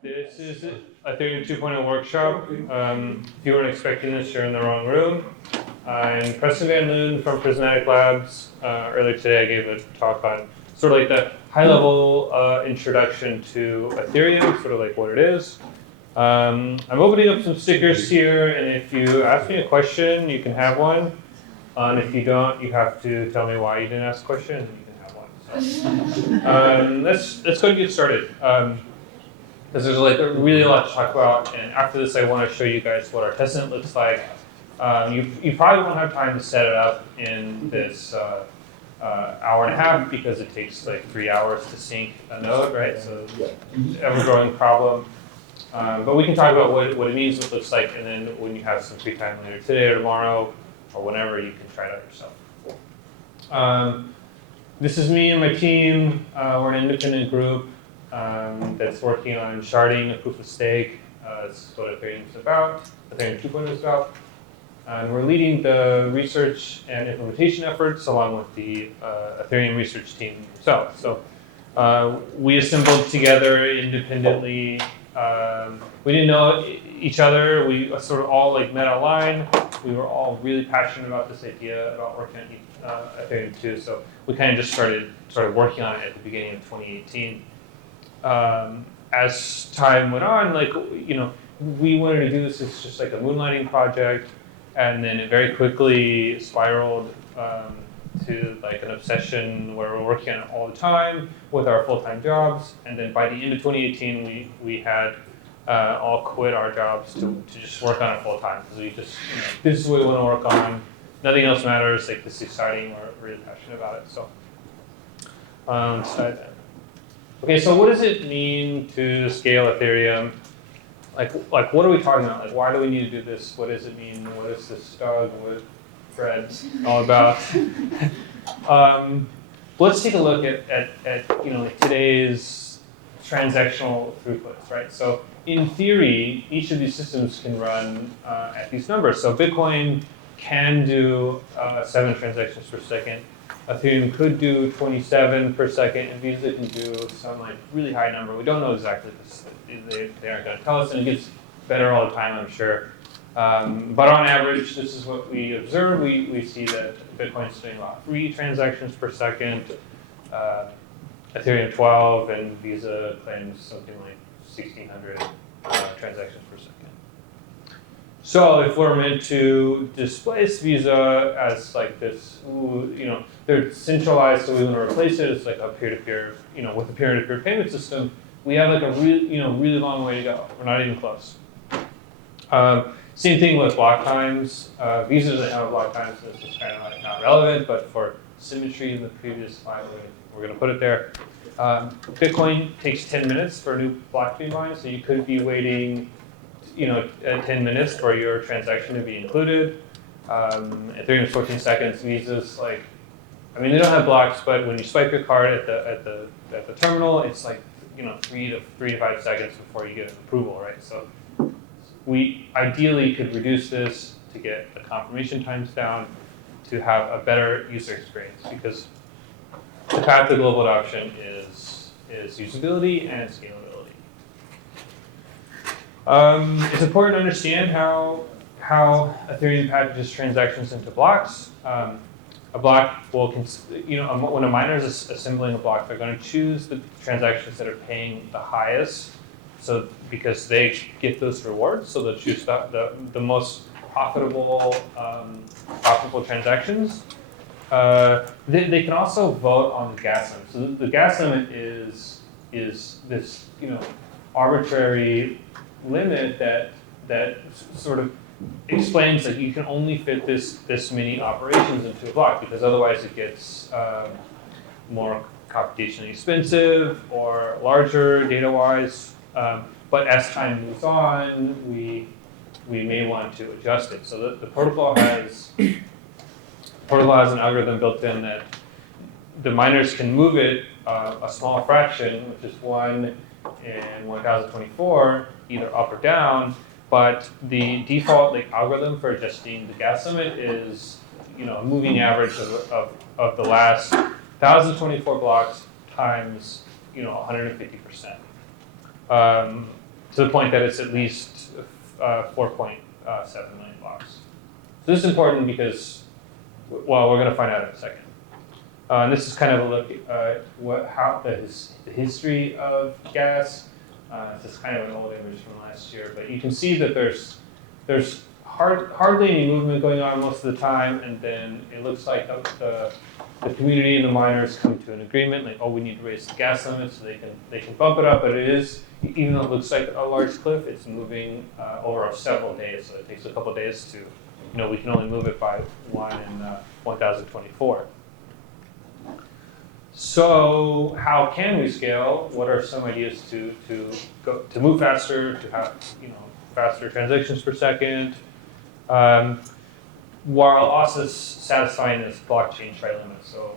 This is Ethereum 2.0 workshop. If you weren't expecting this, you're in the wrong room. I'm Preston Van Loon from Prysmatic Labs. Earlier today I gave a talk on sort of like the high-level introduction to Ethereum, sort of like what it is. I'm opening up some stickers here, and if you ask me a question, you can have one. And if you don't, you have to tell me why you didn't ask a question, and you can have one. So, let's go and get started. Because there's like really a lot to talk about, and after this I want to show you guys what our testnet looks like. You probably won't have time to set it up in this hour and a half because it takes like 3 hours to sync a node, right? So ever-growing problem. But we can talk about what it means, what it looks like, and then when you have some free time later today or tomorrow or whenever, you can try it out yourself. This is me and my team. We're an independent group that's working on sharding a proof of stake. That's what Ethereum is about, Ethereum 2.0 is about. And we're leading the research and implementation efforts along with the Ethereum research team themselves. So we assembled together independently. We didn't know each other. We sort of all like met online. We were all really passionate about this idea about working on Ethereum 2. So we kind of just started working on it at the beginning of 2018. As time went on, like, we wanted to do this as just like a moonlighting project, and then it very quickly spiraled to like an obsession where we're working on it all the time with our full-time jobs. And then by the end of 2018, we had all quit our jobs to just work on it full-time, because we just, this is what we want to work on. Nothing else matters. Like, this is exciting. We're really passionate about it. So, let's try that. Okay, so what does it mean to scale Ethereum? Like what are we talking about? Like, why do we need to do this? What does it mean? What is this stug? What is Fred all about? Let's take a look at like today's transactional throughputs, right? So in theory, each of these systems can run at these numbers. So Bitcoin can do 7 transactions per second. Ethereum could do 27 per second, and Visa can do some like really high number. We don't know exactly this. They aren't going to tell us, and it gets better all the time, I'm sure. But on average, this is what we observe. We see that Bitcoin's doing about 3 transactions per second, Ethereum 12, and Visa claims something like 1,600 transactions per second. So if we're meant to displace Visa as like this, they're centralized, so we want to replace it as like a peer-to-peer, with a peer-to-peer payment system, we have like a really long way to go. We're not even close. Same thing with block times. Visa doesn't have a block time, so this is kind of like not relevant, but for symmetry in the previous slide, we're going to put it there. Bitcoin takes 10 minutes for a new block to be mined, so you could be waiting 10 minutes for your transaction to be included. Ethereum is 14 seconds. Visa's like, they don't have blocks, but when you swipe your card at the terminal, it's like 3 to 5 seconds before you get an approval, right? So we ideally could reduce this to get the confirmation times down to have a better user experience, because the path to global adoption is usability and scalability. It's important to understand how Ethereum packages transactions into blocks. A block will, when a miner is assembling a block, they're going to choose the transactions that are paying the highest, so because they get those rewards. So they'll choose the most profitable transactions. They can also vote on the gas limit. So the gas limit is this arbitrary limit that sort of explains that you can only fit this many operations into a block, because otherwise it gets more computationally expensive or larger data-wise. But as time moves on, we may want to adjust it. So the protocol has an algorithm built in that the miners can move it a small fraction, which is 1 in 1024, either up or down. But the default algorithm for adjusting the gas limit is a moving average of the last 1,024 blocks times 150%. to the point that it's at least 4.7 million blocks. So this is important because, well, we're going to find out in a second. And this is kind of a look at the history of gas. This is kind of an old image from last year, but you can see that there's hardly any movement going on most of the time, and then it looks like the community and the miners come to an agreement, like, oh, we need to raise the gas limit so they can bump it up, but it is, even though it looks like a large cliff, it's moving over several days, so it takes a couple days to, we can only move it by one in 1024. So how can we scale? What are some ideas to move faster, to have faster transactions per second, while also satisfying this blockchain tri-limit? So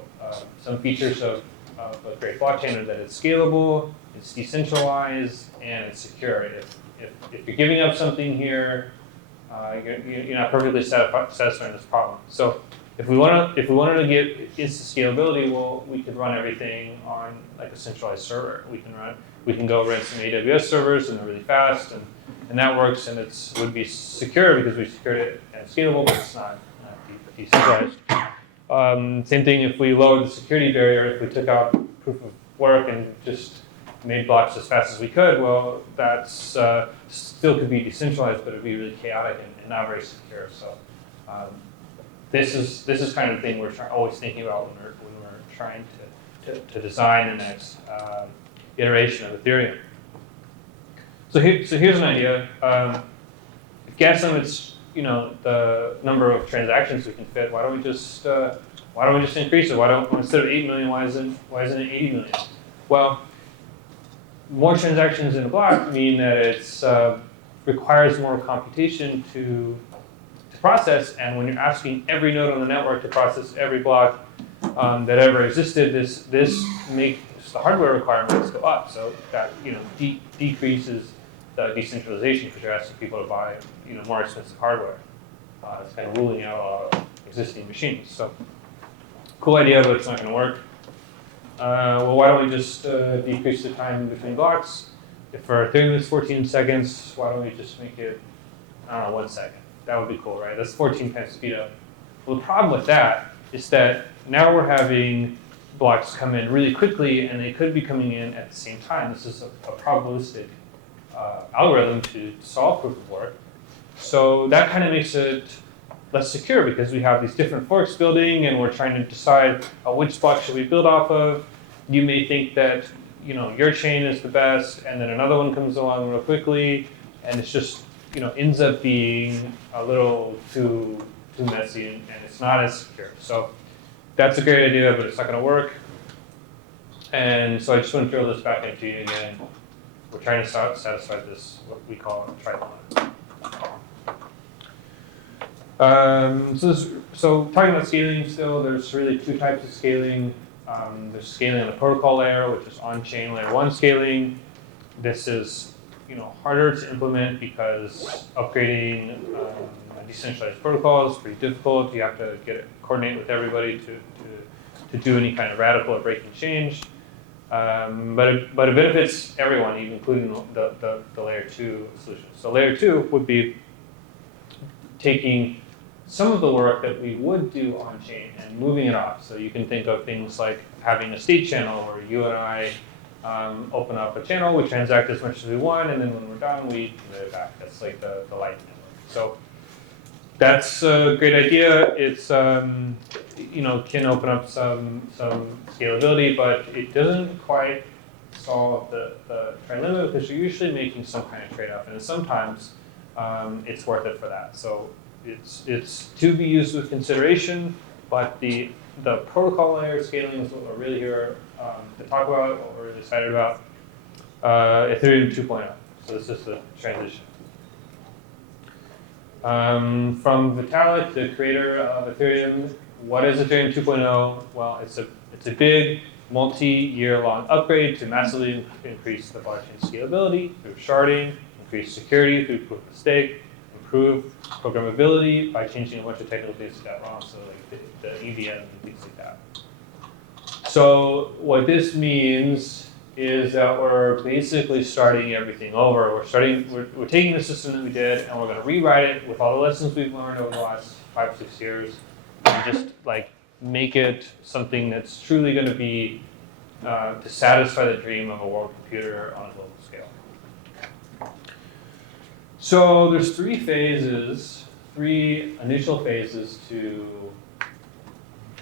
some features of a great blockchain are that it's scalable, it's decentralized, and it's secure. If you're giving up something here, you're not perfectly satisfying this problem. So if we wanted to get instant scalability, well, we could run everything on like a centralized server. We can go rent some AWS servers, and they're really fast, and that works, and it would be secure because we secured it and scalable, but it's not decentralized. Same thing if we lowered the security barrier, if we took out proof of work and just made blocks as fast as we could, well, that's still could be decentralized, but it'd be really chaotic and not very secure. So this is kind of the thing we're always thinking about when we're trying to design the next iteration of Ethereum. So here's an idea. If gas limits, the number of transactions we can fit, why don't we just increase it? Instead of 8 million, why isn't it 80 million? Well, more transactions in a block mean that it's requires more computation to process, and when you're asking every node on the network to process every block that ever existed, this makes the hardware requirements go up. So that decreases the decentralization because you're asking people to buy more expensive hardware. It's kind of ruling out a lot of existing machines. So cool idea, but it's not going to work. Well, why don't we just decrease the time between blocks? If for Ethereum it's 14 seconds, why don't we just make it, 1 second? That would be cool, right? That's 14 times speed up. Well, the problem with that is that now we're having blocks come in really quickly, and they could be coming in at the same time. This is a probabilistic algorithm to solve proof of work. So that kind of makes it less secure because we have these different forks building, and we're trying to decide which block should we build off of. You may think that your chain is the best, and then another one comes along real quickly, and it's just ends up being a little too messy, and it's not as secure. So that's a great idea, but it's not going to work. And so I just want to throw this back into you again. We're trying to satisfy this, what we call a tri-limit. So talking about scaling still, there's really two types of scaling. There's scaling on the protocol layer, which is on-chain layer 1 scaling. This is harder to implement because upgrading a decentralized protocol is pretty difficult. You have to coordinate with everybody to do any kind of radical or breaking change. But it benefits everyone, even including the layer 2 solution. So layer 2 would be taking some of the work that we would do on chain and moving it off. So you can think of things like having a state channel where you and I open up a channel, we transact as much as we want, and then when we're done, we let it back. That's like the Lightning network. So that's a great idea. It's can open up some scalability, but it doesn't quite solve the tri-limit because you're usually making some kind of trade-off, and sometimes it's worth it for that. So it's to be used with consideration, but the protocol layer scaling is what we're really here to talk about, what we're really excited about. Ethereum 2.0. So this is the transition. From Vitalik, the creator of Ethereum, what is Ethereum 2.0? Well, it's a big multi-year-long upgrade to massively increase the blockchain scalability through sharding, increase security through proof of stake, improve programmability by changing a bunch of technical things that got wrong, so like the EVM and things like that. So what this means is that we're basically starting everything over. We're taking the system that we did and we're going to rewrite it with all the lessons we've learned over the last 5-6 years, and just like make it something that's truly going to be to satisfy the dream of a world computer on a global scale. So there's three initial phases to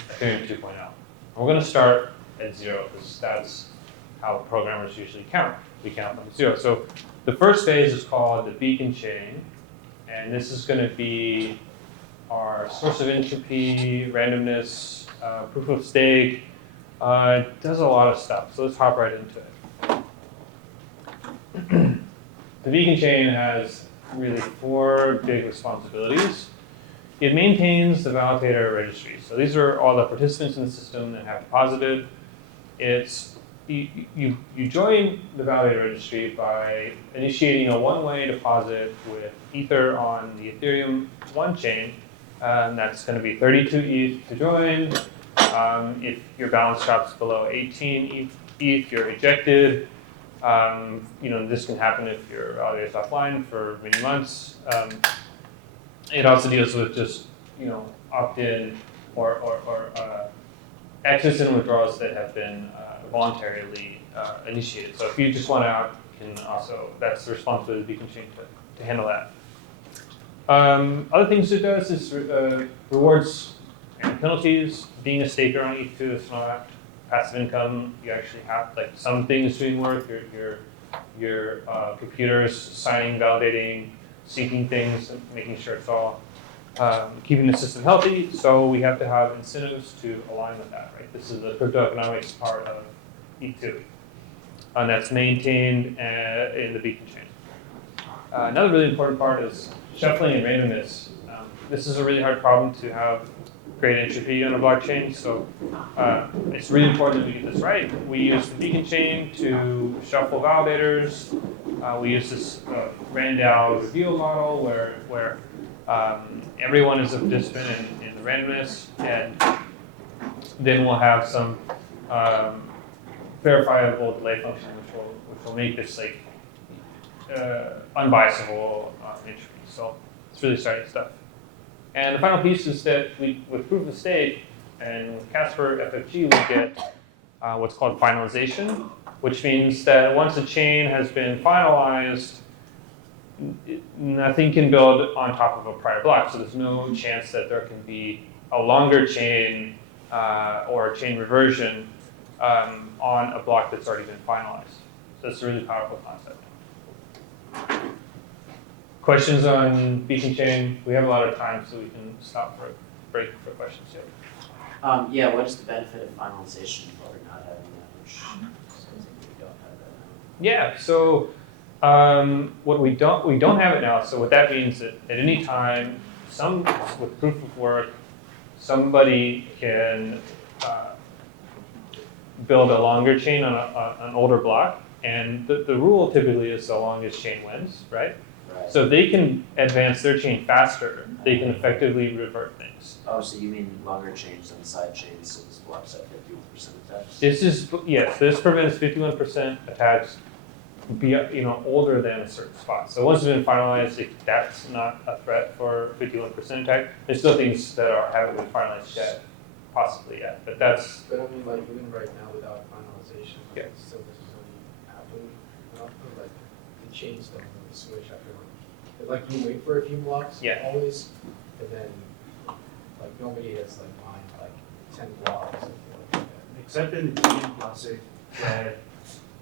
Ethereum 2.0. We're going to start at 0 because that's how programmers usually count. We count from 0. So the first phase is called the beacon chain, and this is going to be our source of entropy, randomness, proof of stake. It does a lot of stuff, so let's hop right into it. The beacon chain has really 4 big responsibilities. It maintains the validator registry. So these are all the participants in the system that have deposited. You join the validator registry by initiating a one-way deposit with Ether on the Ethereum 1 chain. That's going to be 32 ETH to join. If your balance drops below 18 ETH, you're ejected. This can happen if your validator is offline for many months. It also deals with just opt-in or exits and withdrawals that have been voluntarily initiated. So if you just want out, you can also, that's the responsibility of the beacon chain to handle that. Other things it does is rewards and penalties. Being a staker on ETH2 is not passive income. You actually have like some things doing work. Your computer's signing, validating, syncing things, and making sure it's all keeping the system healthy. So we have to have incentives to align with that, right? This is the crypto economics part of ETH2, and that's maintained in the beacon chain. Another really important part is shuffling and randomness. This is a really hard problem to have great entropy on a blockchain, so it's really important that we get this right. We use the beacon chain to shuffle validators. We use this Randall reveal model where everyone is a participant in the randomness, and then we'll have some verifiable delay function which will make this like unbiasable entropy. So it's really exciting stuff. And the final piece is that with proof of stake and with Casper FFG, we get what's called finalization, which means that once a chain has been finalized, nothing can build on top of a prior block. So there's no chance that there can be a longer chain or a chain reversion on a block that's already been finalized. So it's a really powerful concept. Questions on beacon chain? We have a lot of time, so we can stop for a break for questions. Yeah, what is the benefit of finalization or not having that, which sounds like we don't have that now? Yeah, so what we don't have it now. So what that means that at any time, with proof of work, somebody can build a longer chain on an older block, and the rule typically is the longest chain wins, right? Right. So if they can advance their chain faster, they can effectively revert things. Oh, so you mean longer chains than side chains, so this blocks at 51% attacks? This prevents 51% attacks older than a certain spot. So once it's been finalized, that's not a threat for 51% attack. There's still things that haven't been finalized yet, possibly yet, but that's. But I mean, like even right now without finalization, Yeah. still this is only happening. Like the chains don't really switch after like you wait for a few blocks, Yeah. always, and then like nobody has like mined like 10 blocks. Or something like that. Except in the Ethereum Classic, where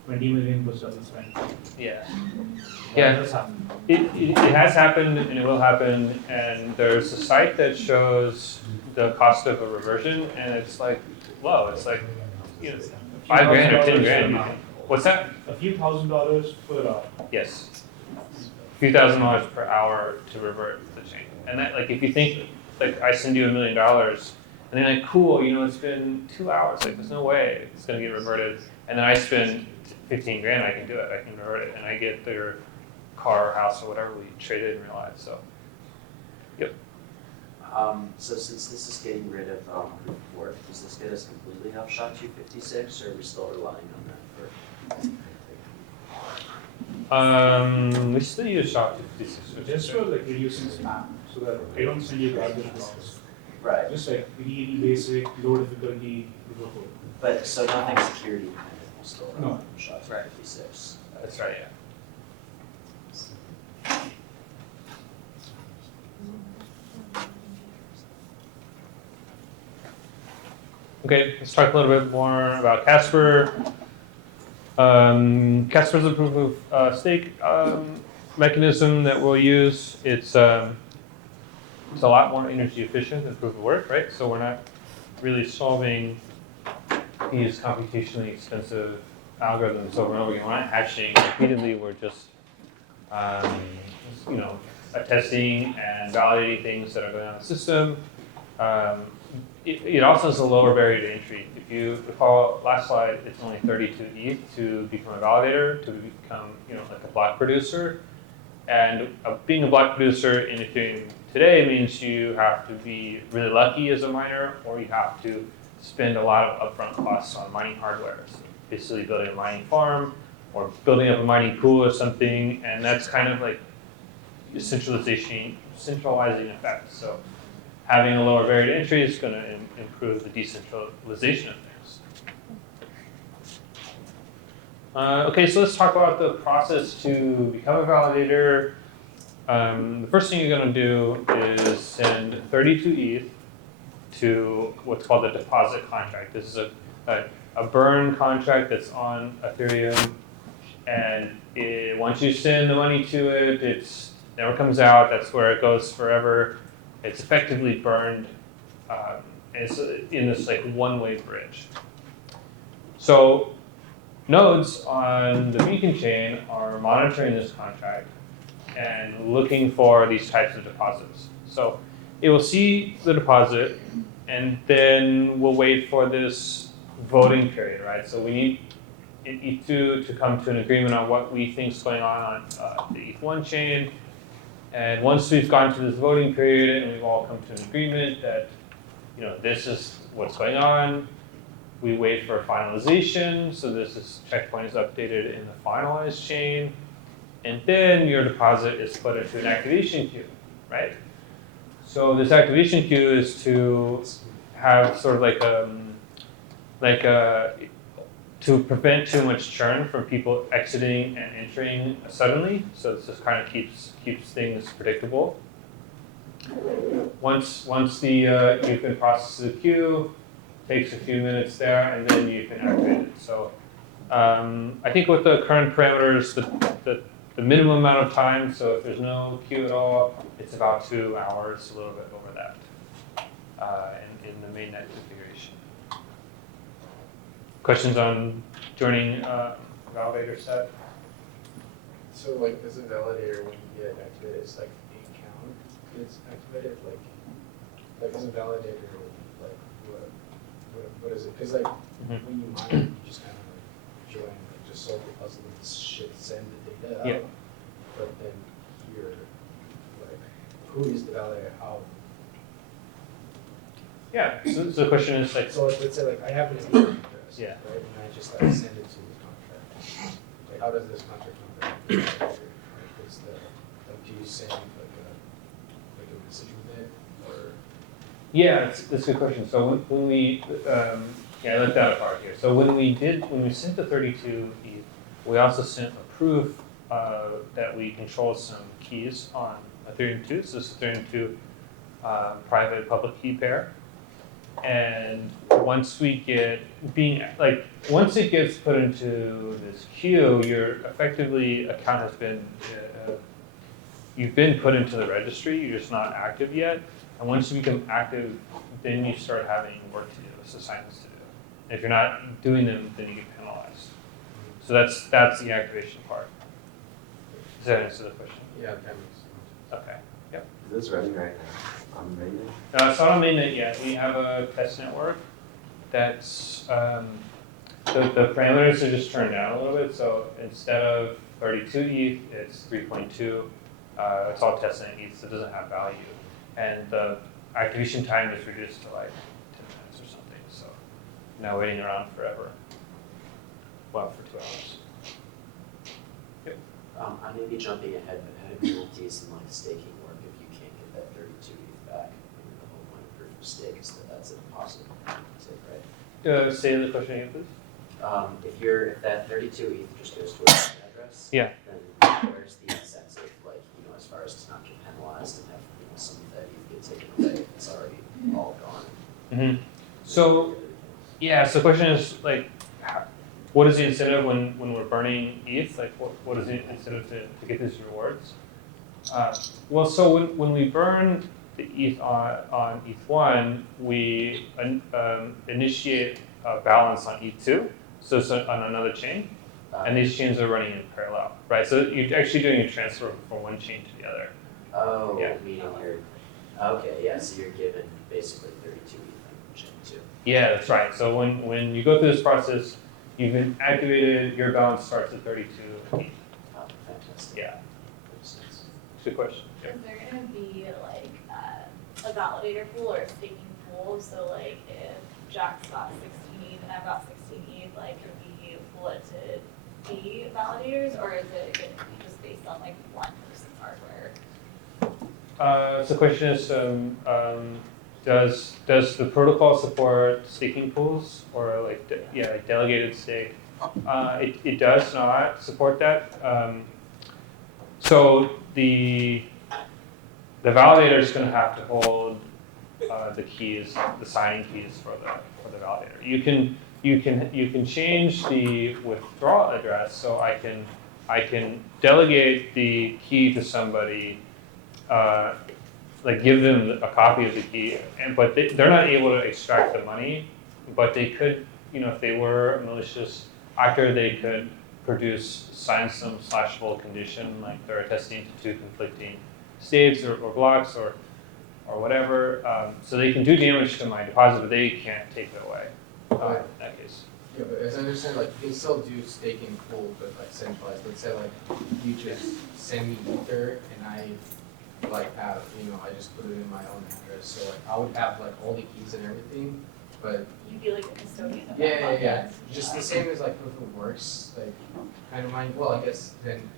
20 million was double spent. Yeah. That Yeah. has happened. It has happened and it will happen, and there's a site that shows the cost of a reversion, and it's like low. It's like $5 grand or 10 grand. What's that? A few $1,000s per hour. Yes. A few $1,000s per hour to revert the chain. And that, like, if you think, like, I send you $1 million, and then like, cool, it's been 2 hours. Like, there's no way it's gonna get reverted. And then I spend 15 grand, I can do it. I can revert it, and I get their car or house or whatever we traded in real life. So, yep. So since this is getting rid of proof of work, does this get us completely off SHA-256, or are we still relying on that for We still use SHA-256. So just for like reducing spam, so that I don't send you garbage blocks. Right, Just like really basic, low difficulty proof of work. but so nothing security dependent will still run No. on SHA-256. That's right, yeah. Okay, let's talk a little bit more about Casper. Casper is a proof of stake mechanism that we'll use. It's a lot more energy efficient than proof of work, right? So we're not really solving these computationally expensive algorithms over and over again. We're not hashing repeatedly. We're just, testing and validating things that are going on in the system. It also has a lower barrier to entry. If you recall last slide, it's only 32 ETH to become a validator, to become like a block producer. And being a block producer in Ethereum today means you have to be really lucky as a miner, or you have to spend a lot of upfront costs on mining hardware. So basically building a mining farm or building up a mining pool or something, and that's kind of like centralizing effect. So having a lower barrier to entry is going to improve the decentralization of things. Okay, so let's talk about the process to become a validator. The first thing you're going to do is send 32 ETH to what's called the deposit contract. This is a burn contract that's on Ethereum, and once you send the money to it, it never comes out. That's where it goes forever. It's effectively burned. And it's in this like one-way bridge. So nodes on the Beacon chain are monitoring this contract and looking for these types of deposits. So it will see the deposit, and then we'll wait for this voting period, right? So we need ETH2 to come to an agreement on what we think is going on the ETH1 chain. And once we've gone to this voting period and we've all come to an agreement that this is what's going on, we wait for finalization. So checkpoint is updated in the finalized chain, and then your deposit is put into an activation queue, right? So this activation queue is to have sort of to prevent too much churn from people exiting and entering suddenly. So this just kind of keeps things predictable. Once you've been processed to the queue, takes a few minutes there, and then you can activate it. So I think with the current parameters, the minimum amount of time, so if there's no queue at all, it's about 2 hours, a little bit over that in the mainnet configuration. Questions on joining validator set? So like as a validator, when you get activated, it's like the account gets activated, like as a validator, like what is it? Because like when you mine, you just kind of like join, like just solve the puzzle and shit, send the data out. Yeah. But then here, like who is the validator? How? Yeah. So the question is like. So let's say like I happen to be an address, Yeah. right? And I just like send it to the contract. Like how does this contract come back? Like, what's the like? Do you send like a message with it or? Yeah, that's a good question. So when we I left that apart here. So when we sent the 32 ETH, we also sent a proof that we control some keys on Ethereum 2. So this is Ethereum 2 private public key pair. And once it gets put into this queue, your effectively account has been you've been put into the registry. You're just not active yet. And once you become active, then you start having work to do, assignments to do. And if you're not doing them, then you get penalized. So that's the activation part. Does that answer the question? Yeah, that makes sense. Okay. Yep. Is this running right now on mainnet? It's not on mainnet yet. We have a test network that's the parameters are just turned down a little bit. So instead of 32 ETH, it's 3.2. It's all testing ETH, so it doesn't have value. And the activation time is reduced to like 10 minutes or something. So now waiting around forever. Well, for 2 hours. I may be jumping ahead, but how do penalties and like staking work if you can't get that 32 ETH back? I mean, the whole point of proof of stake is that that's a deposit, right? Say the question again, please. If that 32 ETH just goes to a wallet address, Yeah. then where's the incentive, like, as far as to not get penalized and have, some of that ETH get taken away if it's already all gone? Mm-hmm. So, yeah, so the question is, like, what is the incentive when we're burning ETH? Like, what is the incentive to get these rewards? Well, so when we burn the ETH on ETH1, we initiate a balance on ETH2, so it's on another chain, and these chains are running in parallel, right? So you're actually doing a transfer from one chain to the other. Oh, Yeah. meaning you're, okay, yeah, so you're given basically 32 ETH on chain 2. Yeah, that's right. So when you go through this process, you've been activated, your balance starts at 32 ETH. Oh, fantastic. Yeah, Makes sense. good question. Yeah. Is there gonna be like a validator pool or a staking pool? So like if Jack's got 16 ETH and I've got 16 ETH, like can we pool it to be validators, or is it gonna be just based on like one person's hardware? So the question is, does the protocol support staking pools or like like delegated stake? It does not support that. So the validator is going to have to hold the keys, the signing keys for the validator. You can change the withdrawal address. So I can delegate the key to somebody. Like give them a copy of the key, but they're not able to extract the money, but they could, if they were a malicious actor, they could sign some slashable condition, like they're attesting to two conflicting states or blocks or whatever, so they can do damage to my deposit, but they can't take it away in that case. Yeah, but as I understand, like, you can still do staking pool, but like centralized. Let's say like you just send me Ether and I like have, I just put it in my own address. So like I would have like all the keys and everything, but You'd be like a custodian of that yeah. blockchain. Just the same as like proof of works, like kind of mine. Well, I guess then,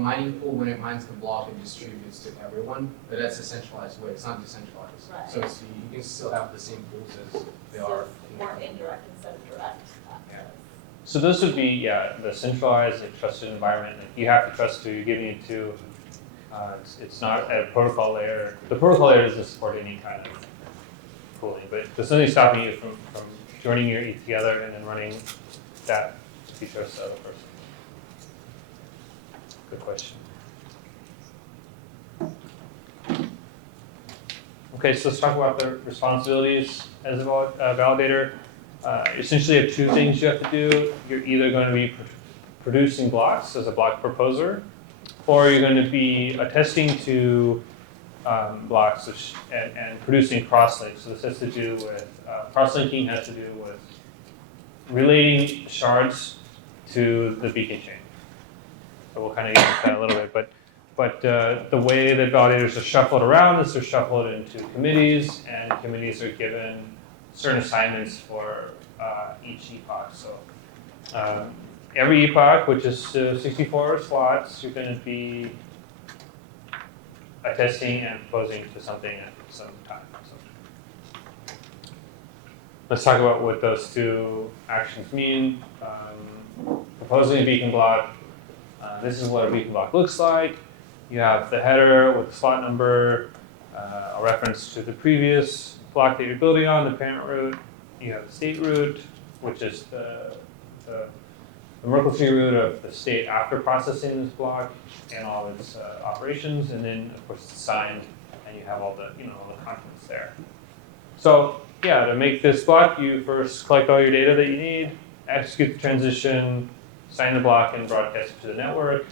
mining pool when it mines the block and distributes to everyone, but that's a centralized way. It's not decentralized. Right. So you can still have the same pools as they are. More indirect instead of direct access. So those would be, the centralized, like, trusted environment. Like, you have to trust who you're giving it to. It's not at a protocol layer. The protocol layer doesn't support any kind of pooling, but there's nothing stopping you from joining your ETH together and then running that to be trusted to the other person. Good question. Okay, so let's talk about the responsibilities as a validator. Essentially, you have two things you have to do. You're either going to be producing blocks as a block proposer, or you're going to be attesting to blocks and producing crosslinks. So this has to do with, crosslinking has to do with relating shards to the beacon chain. So we'll kind of get into that a little bit, but the way that validators are shuffled around is they're shuffled into committees, and committees are given certain assignments for each epoch. So every epoch, which is 64 slots, you're going to be attesting and proposing to something at some time. So let's talk about what those two actions mean. Proposing a beacon block. This is what a beacon block looks like. You have the header with the slot number, a reference to the previous block that you're building on, the parent root. You have the state root, which is the Merkle tree root of the state after processing this block and all its operations, and then of course it's signed, and you have all the all the contents there. So yeah, to make this block, you first collect all your data that you need, execute the transition, sign the block, and broadcast it to the network.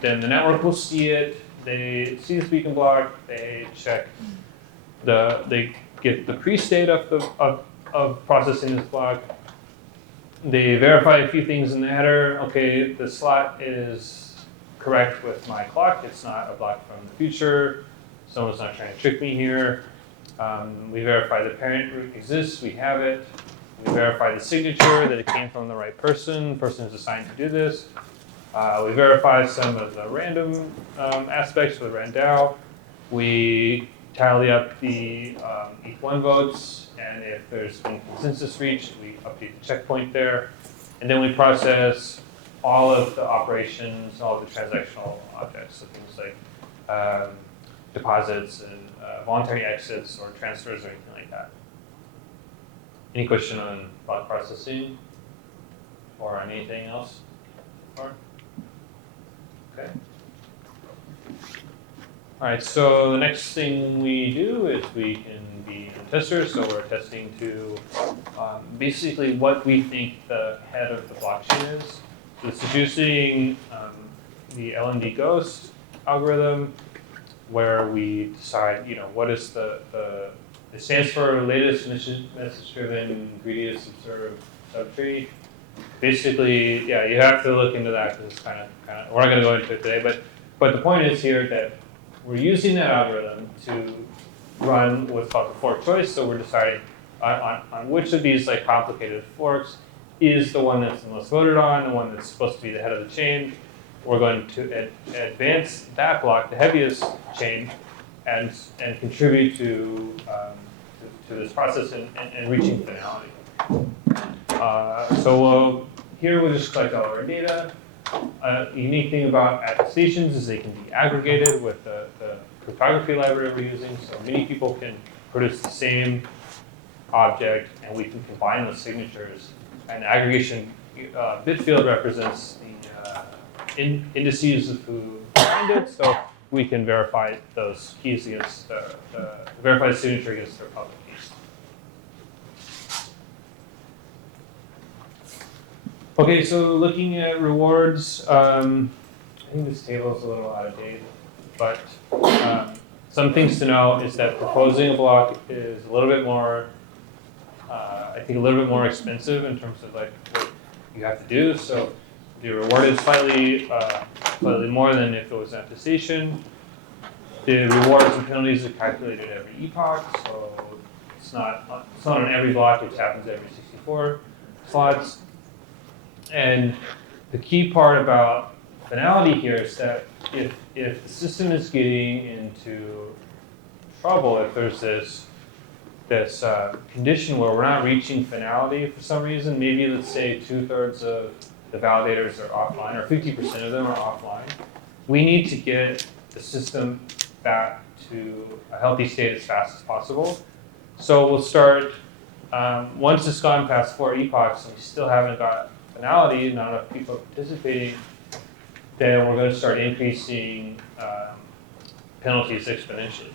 Then the network will see it. They see this beacon block. They check they get the pre-state of processing this block. They verify a few things in the header. Okay, the slot is correct with my clock. It's not a block from the future. Someone's not trying to trick me here. We verify the parent root exists. We have it. We verify the signature, that it came from the right person who's assigned to do this. We verify some of the random aspects for the RANDAO. We tally up the ETH1 votes, and if there's been consensus reached, we update the checkpoint there. And then we process all of the operations, all of the transactional objects, so things like deposits and voluntary exits or transfers or anything like that. Any question on block processing or anything else? Okay. All right, so the next thing we do is we can be testers. So we're testing to basically what we think the head of the blockchain is. This is using the LND Ghost algorithm, where we decide, what is it stands for latest message-driven greediest observed subtree. Basically, yeah, you have to look into that because it's kind of, we're not going to go into it today, but the point is here that we're using that algorithm to run what's called the fork choice. So we're deciding on which of these like complicated forks is the one that's the most voted on, the one that's supposed to be the head of the chain. We're going to advance that block, the heaviest chain, and contribute to this process and reaching finality. Here we'll just collect all our data. A unique thing about attestations is they can be aggregated with the cryptography library we're using. So many people can produce the same object, and we can combine those signatures. And the aggregation bit field represents the indices of who signed it. So we can verify those keys against verify the signature against their public keys. Okay, so looking at rewards, I think this table is a little out of date, but some things to know is that proposing a block is a little bit more, I think a little bit more expensive in terms of like what you have to do. So the reward is slightly more than if it was an attestation. The rewards and penalties are calculated every epoch, so it's not on every block, it happens every 64 slots. And the key part about finality here is that if the system is getting into trouble, if there's this condition where we're not reaching finality for some reason, maybe let's say 2/3 of the validators are offline, or 50% of them are offline, we need to get the system back to a healthy state as fast as possible. So we'll start, once it's gone past 4 epochs and we still haven't got finality, not enough people are participating, then we're going to start increasing penalties exponentially.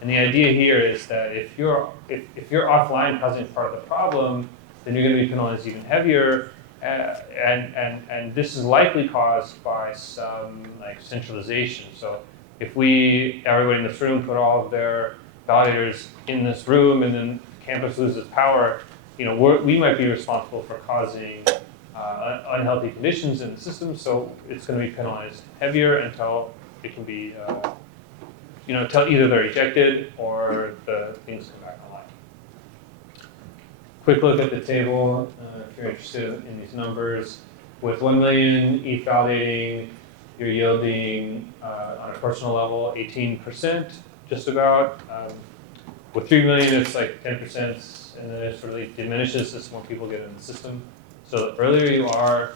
And the idea here is that if you're offline causing part of the problem, then you're going to be penalized even heavier, and this is likely caused by some like centralization. So if everybody in this room put all of their validators in this room, and then campus loses power, we might be responsible for causing unhealthy conditions in the system, so it's going to be penalized heavier until it can be, until either they're ejected or the things come back online. Quick look at the table if you're interested in these numbers. With 1 million ETH validating, you're yielding on a personal level 18%, just about. With 3 million, it's like 10%, and then it sort of diminishes as more people get in the system. So the earlier you are,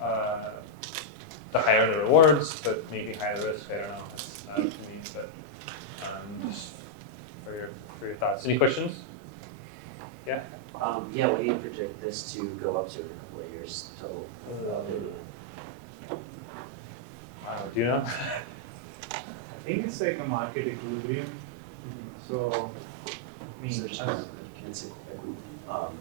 the higher the rewards, but maybe higher the risk. I don't know. That's not up to me, but just for your thoughts. Any questions? Yeah. Yeah, what do you project this to go up to in a couple of years total? Do you know? I think it's like a market equilibrium. So, I mean, So just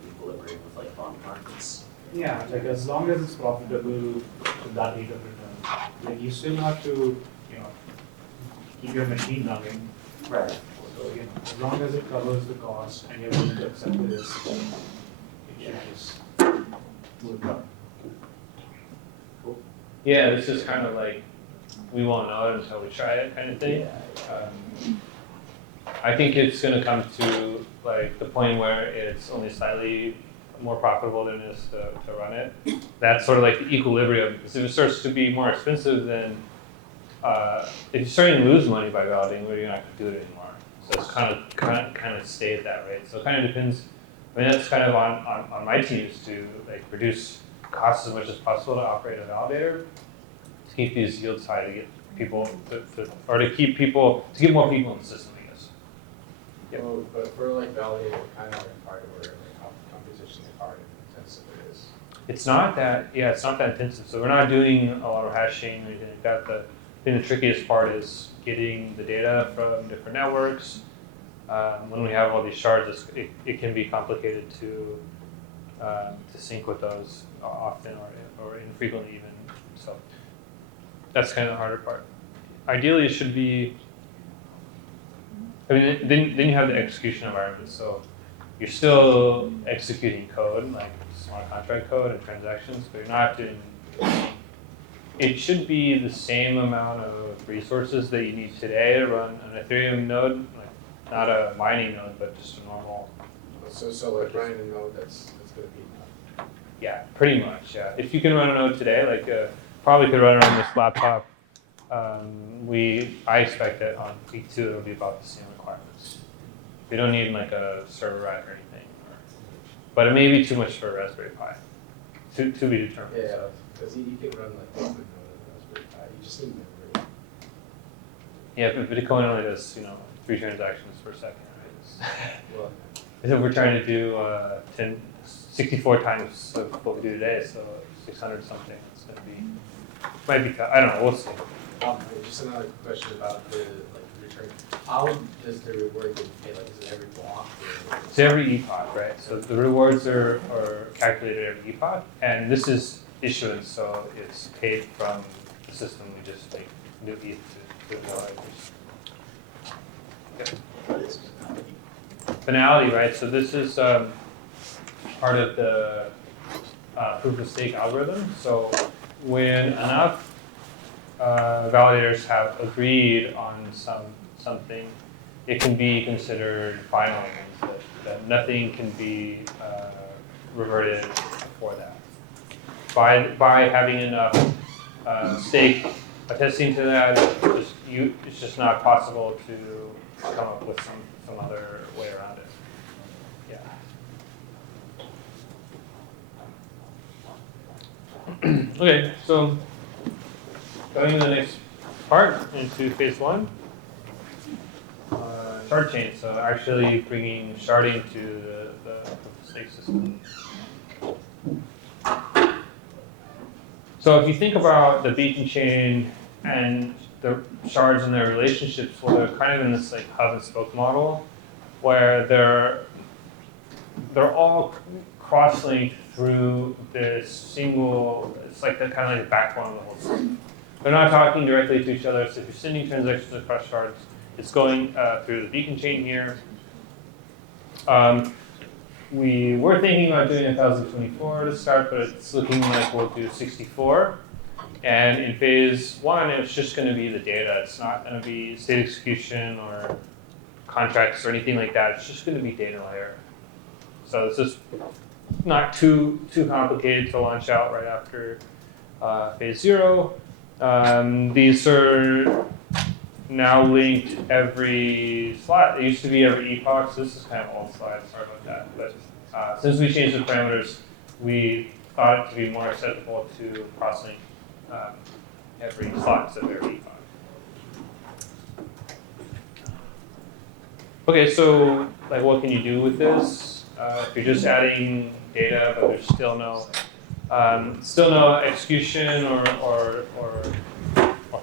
equilibrium with like bond markets. yeah, like as long as it's profitable to that rate of return, like you still have to, keep your machine running. Right. So, as long as it covers the cost and you're willing to accept the risk, it should just work out. Yeah, this is kind of like we won't know it until we try it kind of thing. I think it's going to come to like the point where it's only slightly more profitable than it is to run it. That's sort of like the equilibrium. Because if it starts to be more expensive, then if you're starting to lose money by validating, well, you're not going to do it anymore. So it's kind of stay at that rate. So it kind of depends. I mean, that's kind of on my teams to like reduce costs as much as possible to operate a validator, to keep these yields high, to get people to get more people in the system, I guess. Yep. Well, but for like validator, kind of like hardware, like how composition like hard and intensive it is. It's not that intensive. So we're not doing a lot of hashing or anything like that. I think the trickiest part is getting the data from different networks. When we have all these shards, it can be complicated to sync with those often or infrequently even. So that's kind of the harder part. Ideally, it should be. I mean, then you have the execution environment. So you're still executing code, like smart contract code and transactions, but you're not doing. It should be the same amount of resources that you need today to run an Ethereum node, like not a mining node, but just a normal. So like running a node that's gonna be enough. Yeah, pretty much. Yeah, if you can run a node today, like probably could run it on this laptop. I expect that on week 2 it'll be about the same requirements. We don't need like a server rack or anything, but it may be too much for a Raspberry Pi. To be determined. Yeah, So. because you can run like Bitcoin node on Raspberry Pi. You just need memory. Yeah, but Bitcoin only does 3 transactions per second, right? Well, So we're trying to do 64 times of what we do today, so 600 something. It's gonna be might be tough. I don't know. We'll see. just another question about the return. How does the reward get paid? Like, is it every block? Or It's every epoch, right? So the rewards are calculated every epoch, and this is issuance, so it's paid from the system. We just like do ETH to the validators. What is finality? Finality, right? So this is part of the proof of stake algorithm. So when enough validators have agreed on something, it can be considered final. It means that nothing can be reverted for that. By having enough stake attesting to that, it's just not possible to come up with some other way around it. Yeah. Okay, so going to the next part, into phase 1. Shard chain, so actually bringing sharding to the proof of stake system. So if you think about the beacon chain and the shards and their relationships, well, they're kind of in this like hub and spoke model, where they're all cross-linked through this single. It's like the kind of like the backbone of the whole system. They're not talking directly to each other. So if you're sending transactions across shards, it's going through the beacon chain here. We were thinking about doing 1024 to start, but it's looking like we'll do 64. And in phase 1, it's just going to be the data. It's not going to be state execution or contracts or anything like that. It's just going to be data layer. So it's just not too complicated to launch out right after phase 0. These are now linked every slot. It used to be every epoch, so this is kind of old slide, sorry about that. But since we changed the parameters, we thought it to be more acceptable to cross-link every slot of every epoch. Okay, so like what can you do with this? If you're just adding data, but there's still no execution or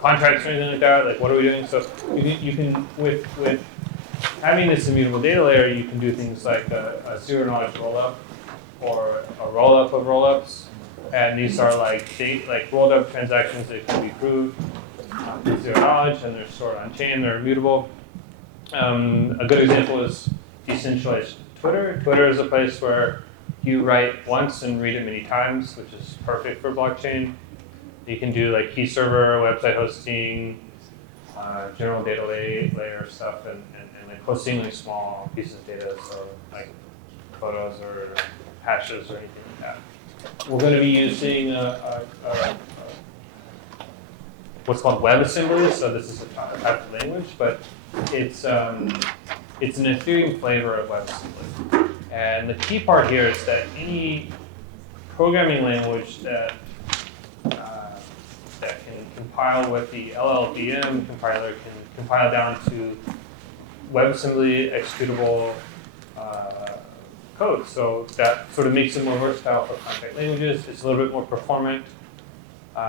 contracts or anything like that, like what are we doing? So you can with having this immutable data layer, you can do things like a zero knowledge rollup or a rollup of rollups, and these are like rolled up transactions that can be proved with zero knowledge, and they're stored on chain, they're immutable. A good example is decentralized Twitter. Twitter is a place where you write once and read it many times, which is perfect for blockchain. You can do like key server, website hosting, general data layer stuff, and like hosting like small pieces of data. So like photos or hashes or anything like that. We're going to be using what's called WebAssembly. So this is a type of language, but it's an Ethereum flavor of WebAssembly. And the key part here is that any programming language that can compile with the LLVM compiler can compile down to WebAssembly executable code. So that sort of makes it more versatile for contract languages. It's a little bit more performant.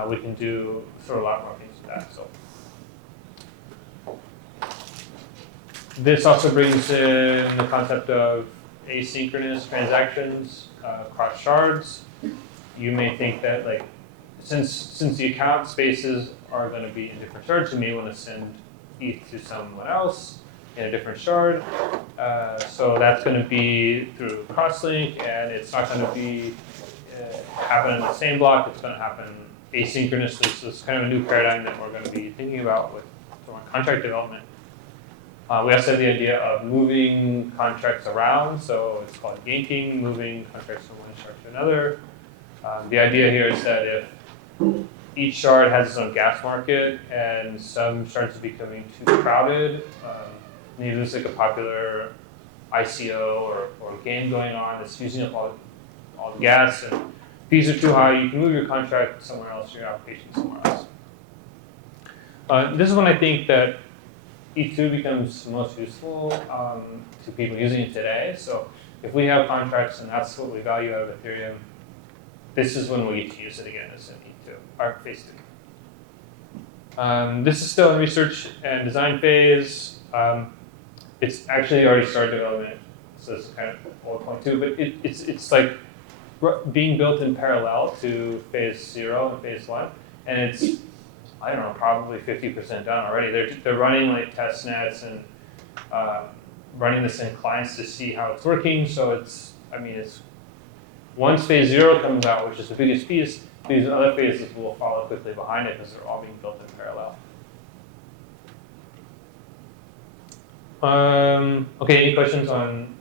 We can do sort of a lot more things with that. So this also brings in the concept of asynchronous transactions across shards. You may think that like since the account spaces are going to be in different shards, you may want to send ETH to someone else in a different shard. So that's going to be through crosslink, and it's not going to be happen in the same block. It's going to happen asynchronously. So it's kind of a new paradigm that we're going to be thinking about with contract development. We also have the idea of moving contracts around. So it's called yanking, moving contracts from one shard to another. The idea here is that if each shard has its own gas market and some shards are becoming too crowded, maybe there's like a popular ICO or game going on that's using up all the gas, and fees are too high, you can move your contract somewhere else, your application somewhere else. This is when I think that E2 becomes most useful to people using it today. So if we have contracts and that's what we value out of Ethereum, this is when we get to use it again as an E2, or phase 2. This is still in research and design phase. It's actually already started development, so it's kind of old point too, but it's like being built in parallel to phase 0 and phase 1, and it's, I don't know, probably 50% done already. They're running like test nets and running this in clients to see how it's working. So it's once phase 0 comes out, which is the biggest piece, these other phases will follow quickly behind it because they're all being built in parallel. Okay, any questions on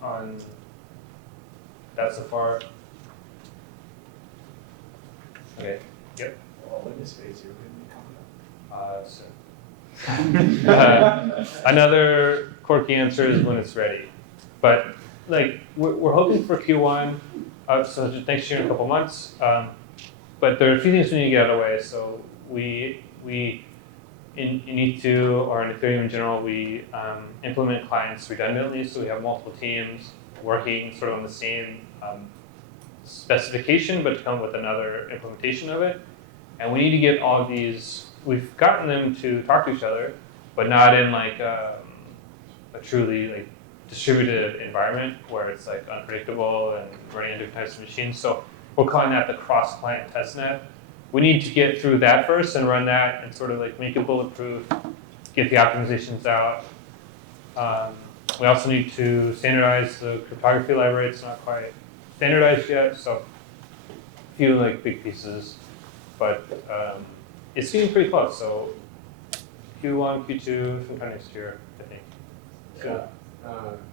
that so far? Okay, yep. Well, when is phase 0 So another quirky answer is when it's ready, but like we're hoping for Q1, so just next year in a couple months. But there are a few things we need to get out of the way. So we in E2 or in Ethereum in general, we implement clients redundantly. So we have multiple teams working sort of on the same specification, but to come with another implementation of it. And we need to get all of these. We've gotten them to talk to each other, but not in like a truly like distributed environment where it's like unpredictable and running on different types of machines. So we're calling that the cross-client testnet. We need to get through that first and run that and sort of like make it bulletproof, get the optimizations out. We also need to standardize the cryptography library. It's not quite standardized yet, so a few like big pieces, but it's getting pretty close. So Q1, Q2, sometime next year, I think. So,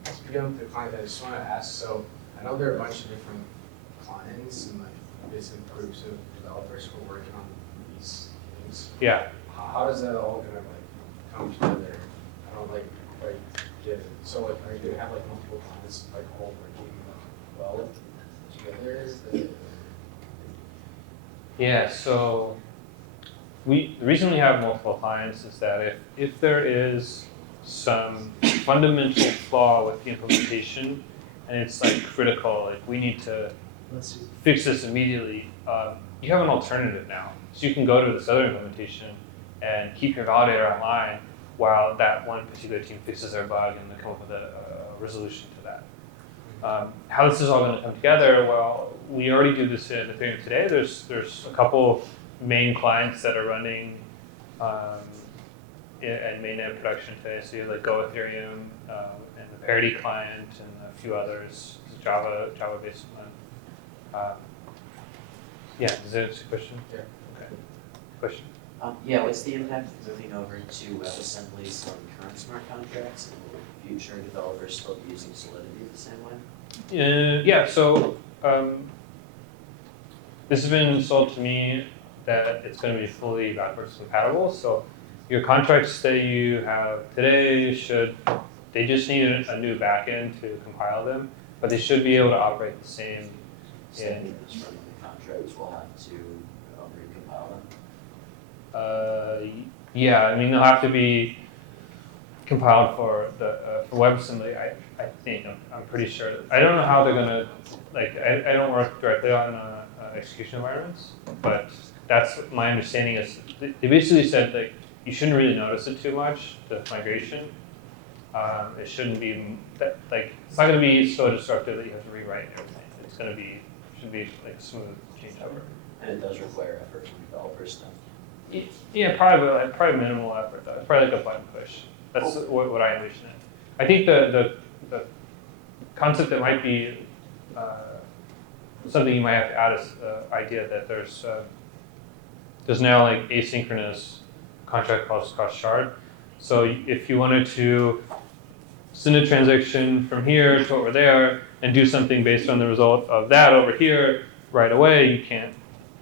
speaking of the client, I just want to ask, so I know there are a bunch of different clients and like different groups of developers who are working on these things. Yeah. How does that all gonna like come together? I don't like get it. So like, are you gonna have like multiple clients like all working well together? Is the Yeah, so the reason we have multiple clients is that if there is some fundamental flaw with the implementation and it's like critical, like we need to fix this immediately, you have an alternative now. So you can go to this other implementation and keep your validator online while that one particular team fixes their bug and they come up with a resolution to that. How this is all going to come together? Well, we already do this in Ethereum today. There's a couple main clients that are running in mainnet production today. So you have like Go Ethereum and the Parity client and a few others. Java-based one. Yeah, is that a question? Yeah. Okay. Question? Yeah, what's the impact of moving over to WebAssembly on current smart contracts, and will future developers still be using Solidity the same way? Yeah, so this has been sold to me that it's going to be fully backwards compatible. So your contracts that you have today they just need a new backend to compile them, but they should be able to operate the same. Standing is running the contracts, we'll have to recompile them. Yeah, I mean, they'll have to be compiled for the for WebAssembly. I think I'm pretty sure. I don't know how they're gonna I don't work directly on execution environments, but that's my understanding. Is they basically said like you shouldn't really notice it too much, the migration. It shouldn't be that it's not gonna be so disruptive that you have to rewrite everything. It's gonna be should be like smooth changeover. And it does require effort from developers then. Yeah, probably minimal effort though. It's probably like a button push. That's what I envision it. I think the concept that might be something you might have to add is the idea that there's now like asynchronous contract calls cross shard. So if you wanted to send a transaction from here to over there and do something based on the result of that over here right away, you can't.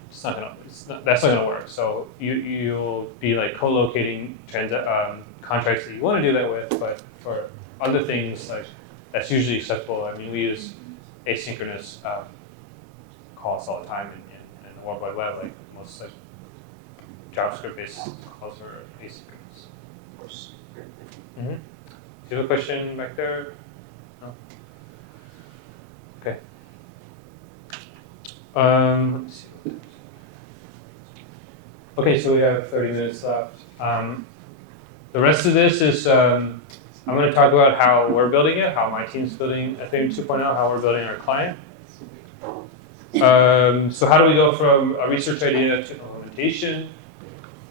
That's not gonna work. So you'll be like co-locating contracts that you want to do that with, but for other things like that's usually acceptable. I mean, we use asynchronous calls all the time in the World Wide Web. Like most like JavaScript-based calls are asynchronous. Of course. Great, thank you. Mm-hmm. Do you have a question back there? No. Okay. Let's see. Okay, so we have 30 minutes left. The rest of this is I'm going to talk about how we're building it, how my team's building Ethereum 2.0, how we're building our client. So how do we go from a research idea to implementation?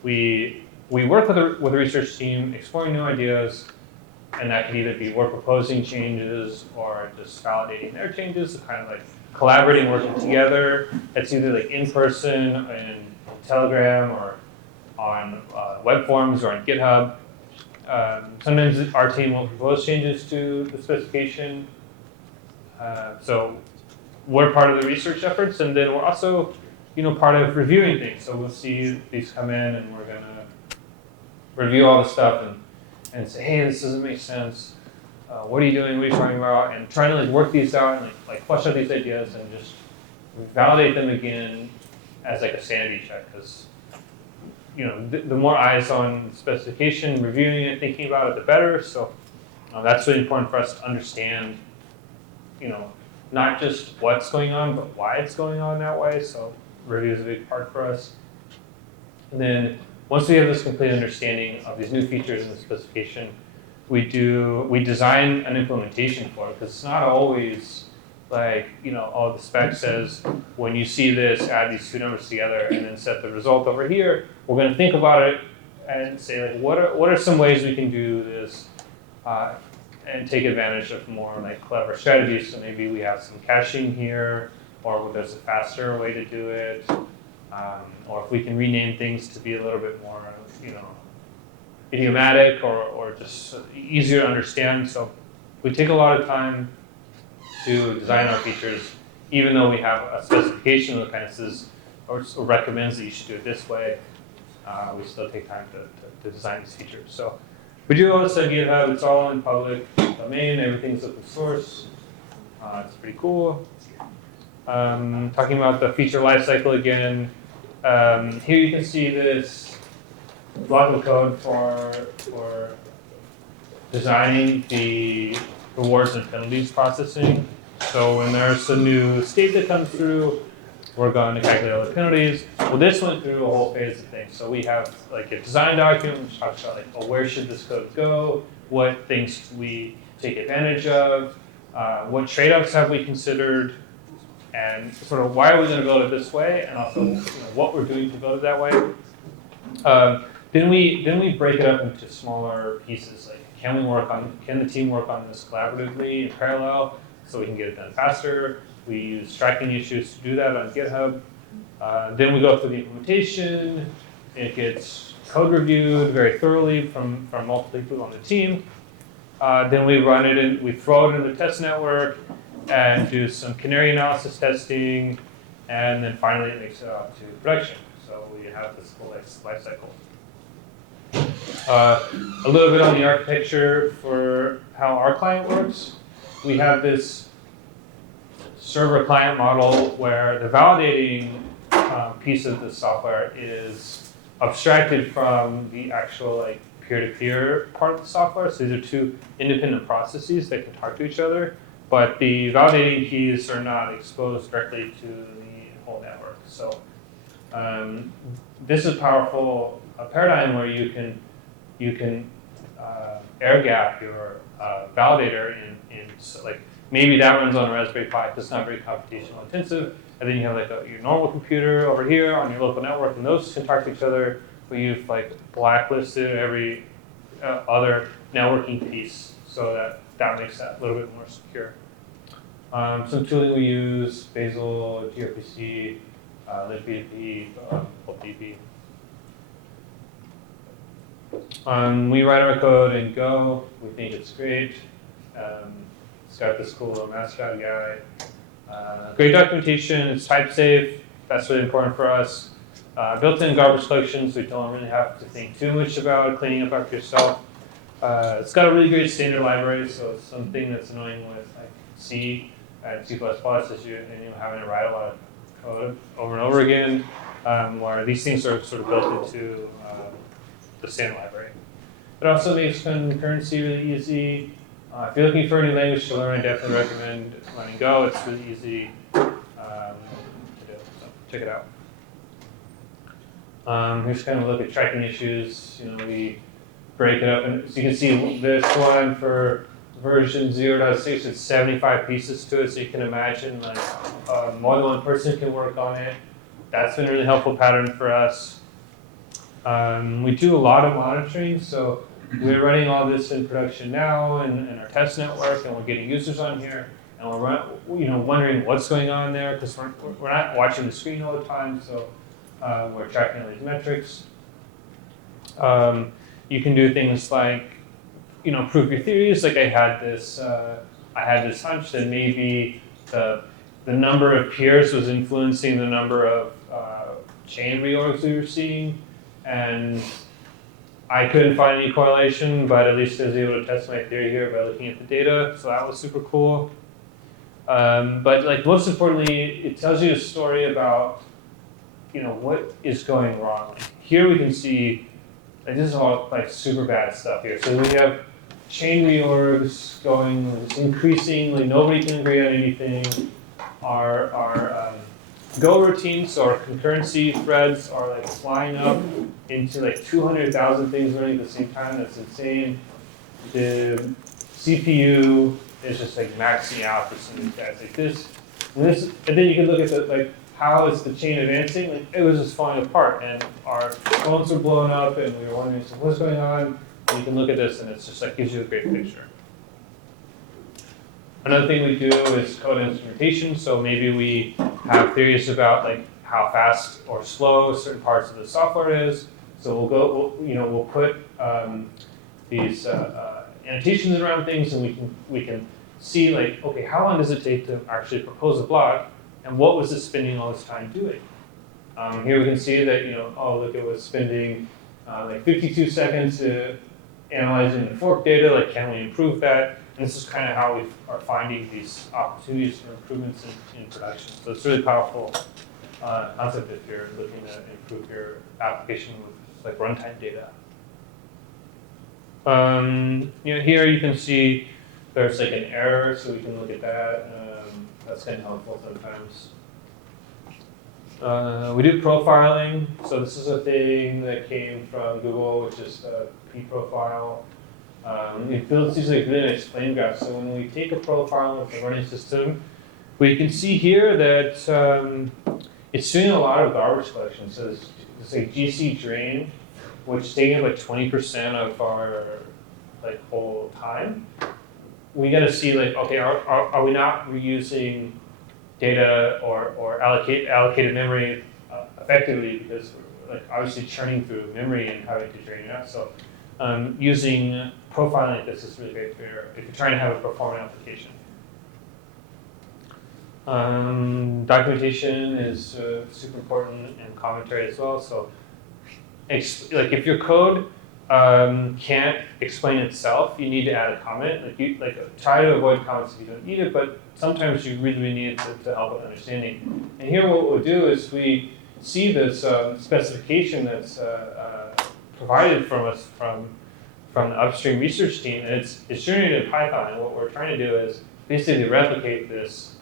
We work with a research team exploring new ideas, and that can either be we're proposing changes or just validating their changes, so kind of like collaborating, working together. It's either like in person in Telegram or on web forums or on GitHub. Sometimes our team will propose changes to the specification. So we're part of the research efforts, and then we're also, part of reviewing things. So we'll see these come in, and we're gonna review all the stuff and say, hey, this doesn't make sense. What are you doing? What are you talking about? And trying to work these out and like flesh out these ideas and just validate them again as like a sanity check, because the more eyes on specification, reviewing it, thinking about it, the better. So that's really important for us to understand, not just what's going on, but why it's going on that way. So review is a big part for us. And then once we have this complete understanding of these new features in the specification, we design an implementation for it, because it's not always like, the spec says, when you see this, add these two numbers together and then set the result over here. We're going to think about it and say, like, what are some ways we can do this and take advantage of more like clever strategies. So maybe we have some caching here, or there's a faster way to do it, or if we can rename things to be a little bit more, idiomatic or just easier to understand. So we take a lot of time to design our features, even though we have a specification that kind of says or recommends that you should do it this way. We still take time to design these features. So we do all this on GitHub. It's all in public domain. Everything's open source. It's pretty cool. Talking about the feature lifecycle again. Here you can see this block of code for designing the rewards and penalties processing. So when there's a new state that comes through, we're going to calculate all the penalties. Well, this went through a whole phase of things. So we have like a design document which talks about like, where should this code go? What things do we take advantage of? What trade-offs have we considered? And sort of why are we going to build it this way? And also what we're doing to build it that way. Then we break it up into smaller pieces. Like, can the team work on this collaboratively in parallel so we can get it done faster? We use tracking issues to do that on GitHub. Then we go through the implementation. It gets code reviewed very thoroughly from multiple people on the team. Then we run it in, we throw it in the test network, and do some canary analysis testing, and then finally it makes it out to production. So we have this whole life cycle. A little bit on the architecture for how our client works. We have this server client model where the validating piece of the software is abstracted from the actual like peer-to-peer part of the software. So these are two independent processes that can talk to each other, but the validating keys are not exposed directly to the whole network. So this is a powerful paradigm where you can air gap your validator in like maybe that runs on a Raspberry Pi because it's not very computational intensive, and then you have like your normal computer over here on your local network, and those can talk to each other. But you've like blacklisted every other networking piece, so that makes that a little bit more secure. Some tooling we use: Bazel, gRPC, libp2p, libp. We write our code in Go. We think it's great. It's got this cool little mascot guy. Great documentation. It's type safe. That's really important for us. Built-in garbage collection, so you don't really have to think too much about cleaning up after yourself. It's got a really great standard library, so it's something that's annoying with like C and C++ is you're having to write a lot of code over and over again, where these things are sort of built into the standard library. It also makes concurrency really easy. If you're looking for a new language to learn, I definitely recommend learning Go. It's really easy to do, so check it out. Here's kind of a look at tracking issues. We break it up, and so you can see this one for version 0.6, it's 75 pieces to it, so you can imagine like more than one person can work on it. That's been a really helpful pattern for us. We do a lot of monitoring, so we're running all this in production now in our test network, and we're getting users on here, and we're wondering what's going on there because we're not watching the screen all the time, so we're tracking all these metrics. You can do things like prove your theories. Like I had this hunch that maybe the number of peers was influencing the number of chain reorgs we were seeing, and I couldn't find any correlation, but at least I was able to test my theory here by looking at the data, so that was super cool. But like most importantly, it tells you a story about what is going wrong. Like, here we can see like this is all like super bad stuff here. So we have chain reorgs going increasing, like nobody can agree on anything. Our Go routines or concurrency threads are like flying up into like 200,000 things running at the same time. That's insane. The CPU is just like maxing out for some of these guys like this. And then you can look at how is the chain advancing? Like it was just falling apart, and our phones were blowing up, and we were wondering what's going on. And you can look at this, and it's just like gives you a great picture. Another thing we do is code instrumentation. So maybe we have theories about like how fast or slow certain parts of the software is. So we'll put these annotations around things, and we can see like, okay, how long does it take to actually propose a block, and what was it spending all this time doing? Here we can see that look, it was spending like 52 seconds to analyzing the fork data. Like, can we improve that? And this is kind of how we are finding these opportunities for improvements in production. So it's a really powerful concept if you're looking to improve your application with like runtime data. Here you can see there's like an error, so we can look at that. That's kind of helpful sometimes. We do profiling. So this is a thing that came from Google, which is a p-profile. It builds these like really nice flame graphs. So when we take a profile of the running system, we can see here that it's doing a lot of garbage collection. So it's like GC drain, which is taking up like 20% of our like whole time. We got to see like, okay, are we not reusing data or allocated memory effectively, because we're like obviously churning through memory and having to drain it out. So using profiling like this is really great if you're trying to have a performant application. Documentation is super important, and commentary as well. So, like if your code can't explain itself, you need to add a comment. Try to avoid comments if you don't need it, but sometimes you really need it to help with understanding. And here, what we'll do is we see this specification that's provided from us from the upstream research team, and it's generated in Python. And what we're trying to do is basically replicate this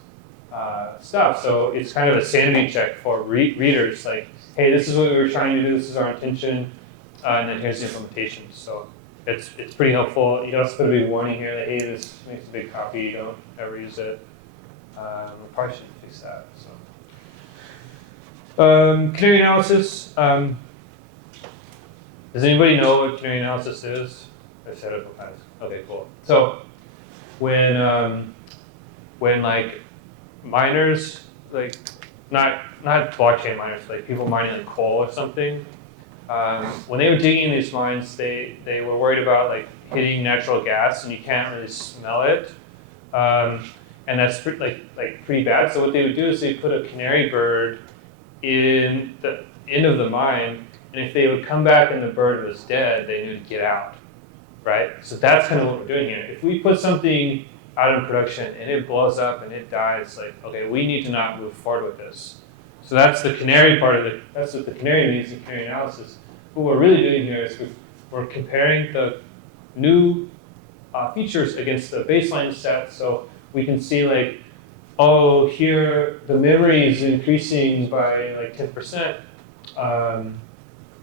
stuff. So it's kind of a sanity check for readers, like, hey, this is what we were trying to do, this is our intention, and then here's the implementation. So it's pretty helpful. You also put a big warning here that, hey, this makes a big copy, don't ever use it. We probably should fix that. So, canary analysis. Does anybody know what canary analysis is? I've said it a couple times. Okay, cool. So when like miners, like not blockchain miners, like people mining like coal or something, when they were digging these mines, they were worried about like hitting natural gas, and you can't really smell it, and that's pretty bad. So what they would do is they put a canary bird in the end of the mine, and if they would come back and the bird was dead, they knew to get out, right? So that's kind of what we're doing here. If we put something out in production and it blows up and it dies, like, okay, we need to not move forward with this. So that's the canary part of it. That's what the canary means in canary analysis. What we're really doing here is we're comparing the new features against the baseline set, so we can see like, oh, here the memory is increasing by like 10%.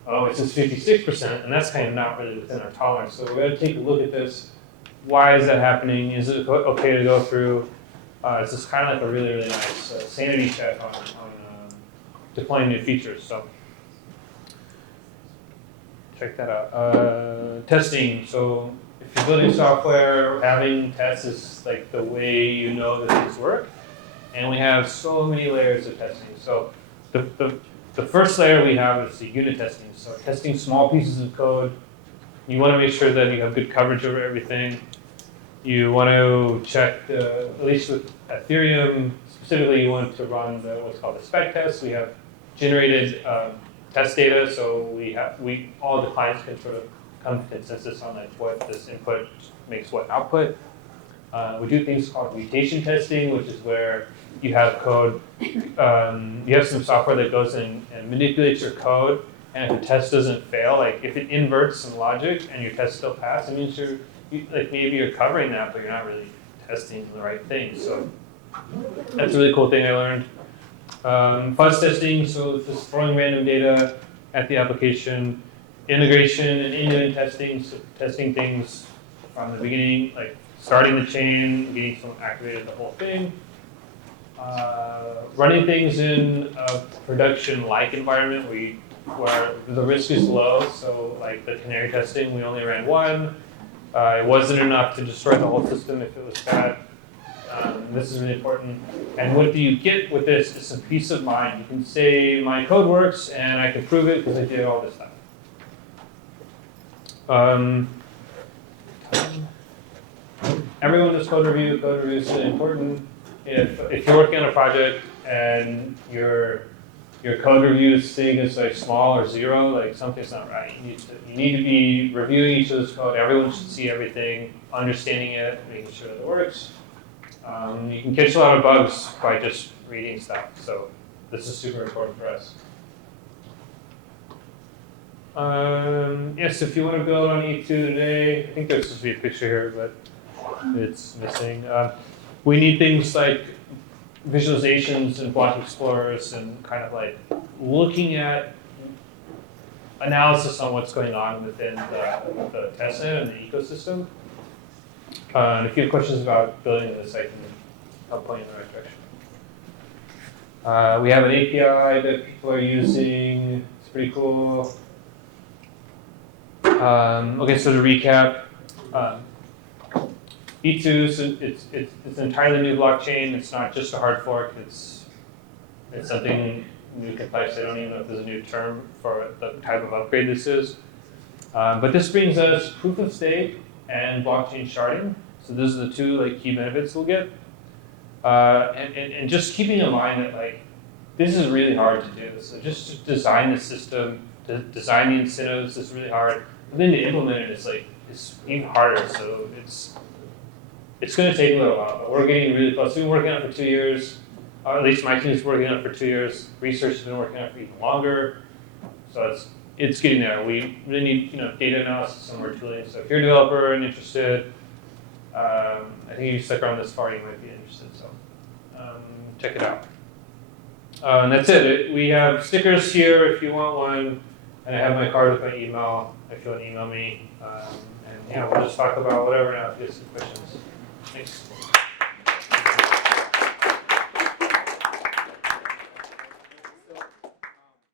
Oh, it's just 56%, and that's kind of not really within our tolerance. So we're going to take a look at this. Why is that happening? Is it okay to go through? It's just kind of like a really, really nice sanity check on deploying new features. So check that out. Testing. So if you're building software, having tests is like the way you know that things work. And we have so many layers of testing. So the first layer we have is the unit testing. So testing small pieces of code. You want to make sure that you have good coverage over everything. You want to check, at least with Ethereum specifically, you want to run what's called the spec test. We have generated test data, so all the clients can sort of come to consensus on like what this input makes what output. We do things called mutation testing, which is where you have code, you have some software that goes in and manipulates your code, and if the test doesn't fail, like if it inverts some logic and your test still passes, it means like maybe you're covering that, but you're not really testing the right thing. So that's a really cool thing I learned. Fuzz testing, so just throwing random data at the application. Integration and end-to-end testing, so testing things from the beginning, like starting the chain, getting someone activated the whole thing. Running things in a production-like environment where the risk is low. So like the canary testing, we only ran one. It wasn't enough to destroy the whole system if it was bad. This is really important. And what do you get with this is some peace of mind. You can say, my code works, and I can prove it because I did all this stuff. Everyone does code review. Code review is really important. If you're working on a project and your code review thing is like small or zero, like something's not right. You need to be reviewing each of this code. Everyone should see everything, understanding it, making sure that it works. You can catch a lot of bugs by just reading stuff. So this is super important for us. Yes, if you want to build on E2 today, I think there's supposed to be a picture here, but it's missing. We need things like visualizations and block explorers and kind of like looking at analysis on what's going on within the testnet and the ecosystem. And if you have questions about building this, I can help point you in the right direction. We have an API that people are using. It's pretty cool. Okay, so to recap, E2, so it's an entirely new blockchain. It's not just a hard fork. It's something new complex. I don't even know if there's a new term for the type of upgrade this is. But this brings us proof of stake and blockchain sharding. So those are the two key benefits we'll get. And just keeping in mind that like this is really hard to do. So just to design the system, to design the incentives is really hard. But then to implement it is like it's even harder. So it's going to take a little while. But we're getting really close. We've been working on it for 2 years. At least my team is working on it for 2 years. Research has been working on it for even longer. So it's getting there. We really need data analysis and more tooling. So if you're a developer and interested, I think if you stuck around this far, you might be interested. So check it out. And that's it. We have stickers here if you want one, and I have my card with my email if you want to email me. And we'll just talk about whatever now if you have some questions. Thanks.